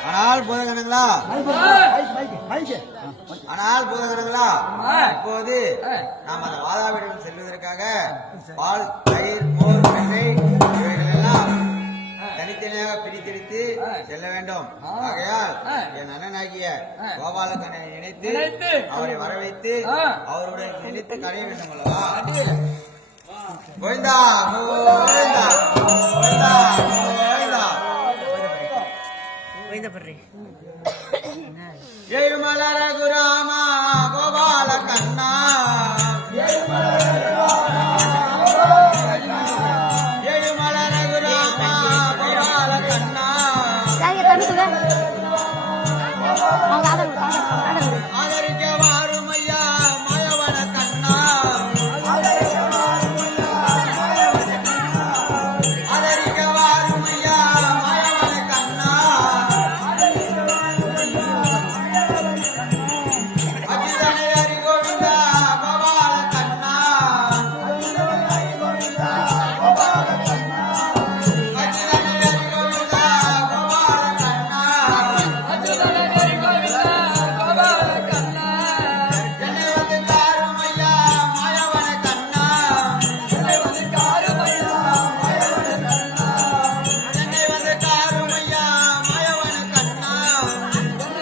ஆனால் போதகனங்களா இப்போது நாம் அந்த வாதாவிடம் செல்வதற்காக பால், தயிர், மோர், வெண்ணெய் இவைகளெல்லாம் தனித்தனியாக பிரித்தெடுத்து செல்ல வேண்டும். ஆகையால் என் அண்ணனாகிய கோபாலக்கண்ணனை நினைத்து அவரை வரவைத்து அவருடன் நினைத்து கரைய வேண்டும் அல்லவா? கோவிந்தா கோவிந்தா கோவிந்தா ஏழுமலர குராமா கோபால கண்ணா ஏழுமலர குராமா கோபால கண்ணா ஆதரிக்க வாரும் ஐயா மாயவன கண்ணா ஆதரிக்க வாரும் ஐயா மாயவன கண்ணா அஜிதனை ஹரி கோவிந்தா கோபால கண்ணா அஜிதனை ஹரி கோவிந்தா கோபால கண்ணா என்னை வந்து காரும் ஐயா மாயவன கண்ணா என்னை வந்து காரும் ஐயா மாயவன கண்ணா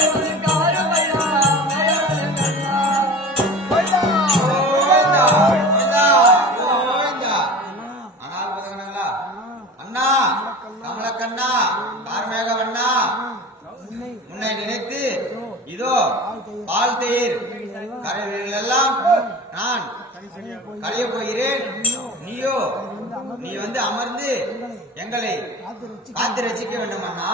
கோவிந்தா கோவிந்தா கோவிந்தா. ஆனால் புதகனங்களா அண்ணா கமலக்கண்ணா கார்மேகவண்ணா உன்னை நினைத்து இதோ பால், தயிர் கரைகள் எல்லாம் நான் கரைய போகிறேன். நீ வந்து அமர்ந்து எங்களை காத்து ரசிக்க வேண்டும் அண்ணா.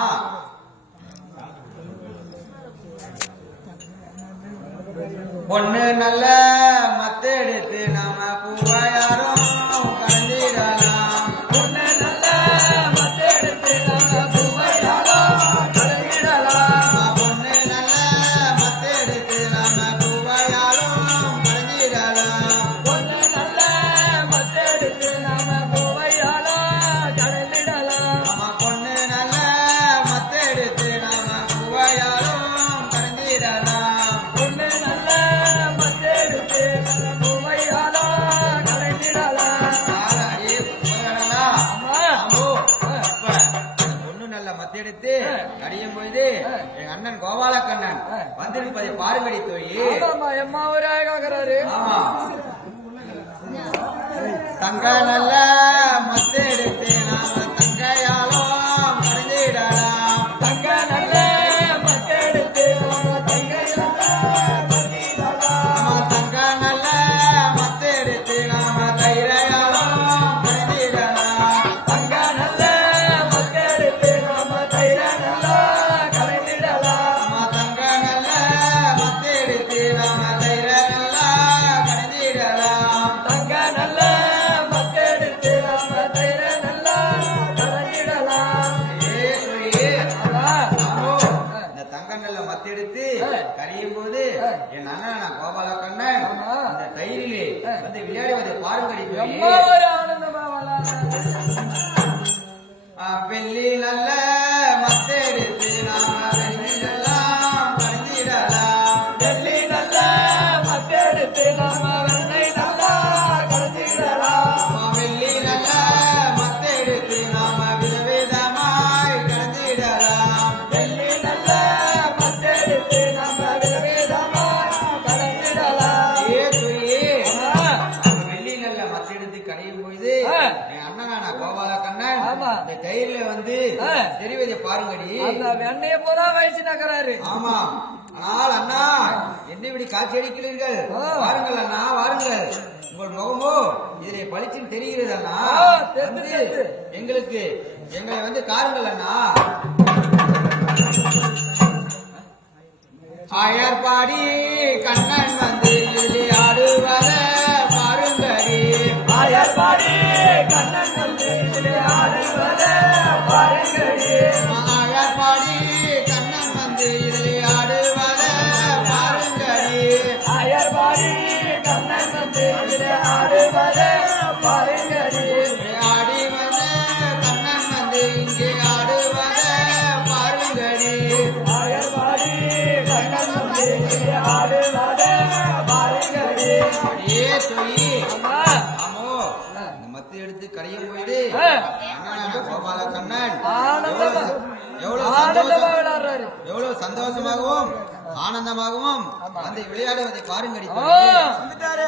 பொண்ணு நல்ல மத்த எடுத்து நாம பூவாயாரும் கலந்திடலாம். பொண்ணு நல்ல மத்த எடுத்து நாம பூவாயாரும் கலந்திடலாம். பொண்ணு நல்ல மத்த எடுத்து நாம பூவாயாரும் கலந்திடலாம். பொண்ணு நல்ல மத்த எடுத்து நாம பூவாயாரும் கலந்திடலாம். ஆமா பொண்ணு நல்ல மத்த எடுத்து நாம பூவாயாரும் கலந்திடலாம். பொண்ணு நல்ல மத்த எடுத்து நாம பூவாயாரும் கலந்திடலாம். ஆளாடியே போறாங்களா? ஆமா பொண்ணு நல்ல மத்த எடுத்து கடியும் போது எங்க அண்ணன் கோபாலக்கண்ணன் வந்திருப்பதை பாருங்கடி தோழி. ஆமா தங்க நல்ல மத்த எடுத்து நாம தங்கையாலும் கலந்திடலாம். தங்க நல்ல மத்த எடுத்து நாம தங்கையாலும் கலந்திடலாம். தங்க நல்ல மத்த எடுத்து நாம தைரையாலும் கலந்திடலாம். தங்க நல்ல மத்த எடுத்து நாம தைரையாலும் கலந்திடலாம். தங்க நல்ல மத்த எடுத்து நாம தைரையாலும் கலந்திடலாம். தங்க நல்ல மத்த எடுத்து நாம தைரையாலும் கலந்திடலாம். இந்த தங்க நல்ல மத்த எடுத்து கரையும் போது என் அண்ணன் கோபாலக்கண்ணன் இந்த தயிரிலே வந்து விளையாடுவதை பாருங்கடி தோழி. வெள்ளி நல்ல மத்த எடுத்து நாம வெள்ளிடலாம் கலந்திடலாம். வெள்ளி நல்ல மத்த எடுத்து நாம வெண்ணெய் நல்லா கலந்திடலாம். வெள்ளி நல்ல மத்த எடுத்து நாம விதவிதமாய் கலந்திடலாம். வெள்ளி நல்ல மத்த எடுத்து நாம விதவிதமாய் கலந்திடலாம். வெள்ளி நல்ல மத்த எடுத்து கடையும் போது என் அண்ணனான கோபாலக்கண்ணன் இந்த தயிர்ல வந்து தெரிவதை பாருங்கடி. வெண்ணைய போதா வயசு நகராரு. ஆமா ஆனால் அண்ணா என்னை இப்படி காட்சி அளிக்கிறீர்கள். வாருங்கள் அண்ணா வாருங்கள். உங்கள் முகமோ இதிலே பளிச்சுன்னு தெரிகிறது அண்ணா. எங்களை வந்து காருங்கள் அண்ணா. ஆயர்பாடி கண்ணன் வந்து இதில் ஆடுவத பாருங்கடி. ஆயர்பாடி கண்ணன் வந்து இதில் ஆடுவத பாருங்கடி. ஆயர்பாடி கண்ணன் வந்து இதில் ஆடுவத பாருங்கடி. ஆயர்பாடி கண்ணன் வந்து இதில் ஆடுவத பாருங்கடி. ஆடி வந்த கண்ணன் வந்து இங்கே ஆடுவத கண்ணன் ஆனந்தமா எவ்வளவு விளையாடுறாரு. எவ்வளவு சந்தோஷமாகவும் ஆனந்தமாகவும் அந்த விளையாடுவதை பாருங்கடி ஆ, வந்துட்டாரு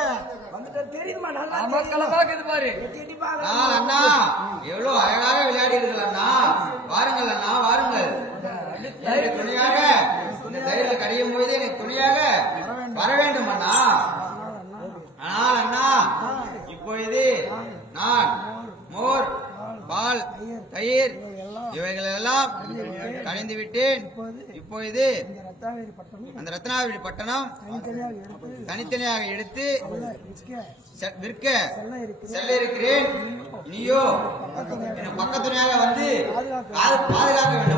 தெரியுமா? நல்லா அமக்கலமாக இது பாரு. அண்ணா எவ்வளவு அழகாக விளையாடுகிறீர்கள் அண்ணா. வாருங்கள் அண்ணா, வாருங்கள். எனக்கு துணையாக இந்த தயிரில் கடியும் பொழுது எனக்கு துணையாக வர வேண்டும் அண்ணா. ஆனால் அண்ணா இப்பொழுது நான் மோர், பால், தயிர் இவைகளெல்லாம் கடைந்து விட்டேன். இப்பொழுது ரத்தாவேரி பட்டணம் அந்த ரத்னாவளி பட்டணம் தனித்தனியாக எடுத்து விற்க செல்ல இருக்கிறேன். நீயோ எனக்கு பக்கத்துணையாக வந்து பாதுகாக்க வேண்டும்